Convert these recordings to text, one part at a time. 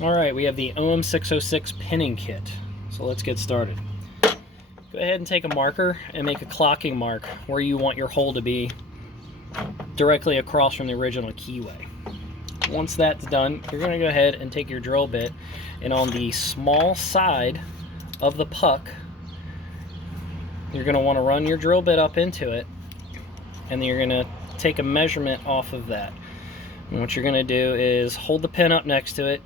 Alright, we have the OM606 Pinning Kit. So let's get started. Go ahead and take a marker and make a clocking mark where you want your hole to be directly across from the original keyway. Once that's done, you're going to go ahead and take your drill bit, and on the small side of the puck, you're going to want to run your drill bit up into it, and then you're going to take a measurement off of that. And what you're going to do is hold the pin up next to it,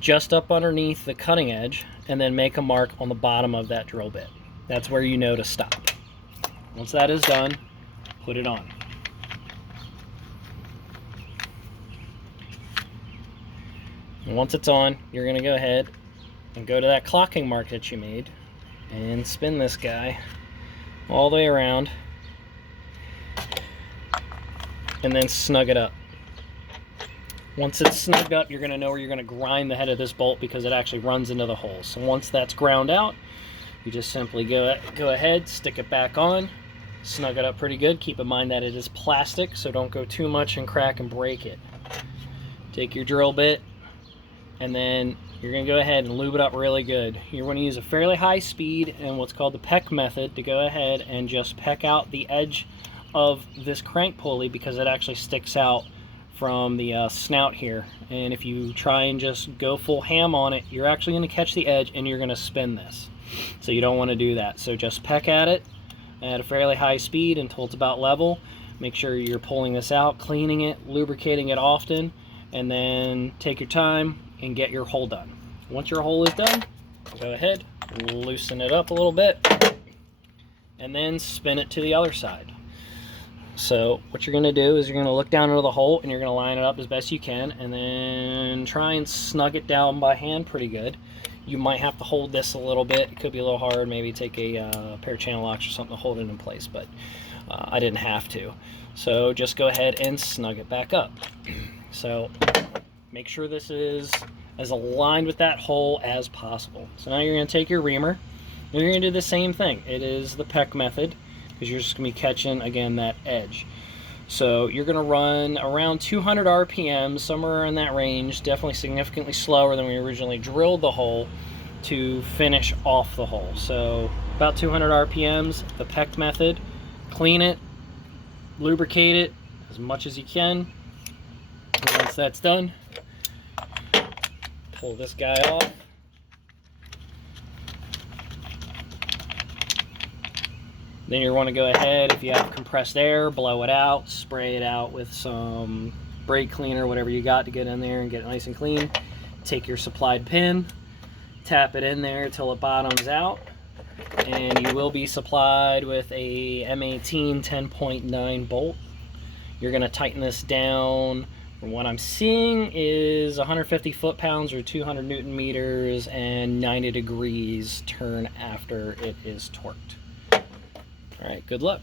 just up underneath the cutting edge, and then make a mark on the bottom of that drill bit. That's where you know to stop. Once that is done, put it on. And once it's on, you're going to go ahead and go to that clocking mark that you made and spin this guy all the way around and then snug it up. Once it's snugged up, you're going to know where you're going to grind the head of this bolt because it actually runs into the hole. So once that's ground out, you just simply go ahead, stick it back on, snug it up pretty good. Keep in mind that it is plastic, so don't go too much and crack and break it. Take your drill bit, and then you're going to go ahead and lube it up really good. You're going to use a fairly high speed and what's called the peck method to go ahead and just peck out the edge of this crank pulley because it actually sticks out from the snout here, and if you try and just go full ham on it, you're actually going to catch the edge and you're going to spin this. So you don't want to do that. So just peck at it at a fairly high speed until it's about level. Make sure you're pulling this out, cleaning it, lubricating it often, and then take your time and get your hole done. Once your hole is done, go ahead, loosen it up a little bit, and then spin it to the other side. So what you're going to do is you're going to look down into the hole and you're going to line it up as best you can, and then try and snug it down by hand pretty good. You might have to hold this a little bit. It could be a little hard. Maybe take a pair of channel locks or something to hold it in place, but I didn't have to. So just go ahead and snug it back up. So make sure this is as aligned with that hole as possible. So now you're going to take your reamer and you're going to do the same thing. It is the peck method, because you're just going to be catching, again, that edge. So you're going to run around 200 RPM, somewhere in that range, definitely significantly slower than we originally drilled the hole to finish off the hole. So about 200 RPMs, the peck method. Clean it, lubricate it as much as you can. And once that's done, pull this guy off. Then you want to go ahead, if you have compressed air, blow it out, spray it out with some brake cleaner, whatever you got to get in there and get it nice and clean. Take your supplied pin, tap it in there till it bottoms out, and you will be supplied with a M18 10.9 bolt. You're going to tighten this down. From what I'm seeing is 150 foot-pounds or 200 Newton meters and 90 degrees turn after it is torqued. All right, good luck.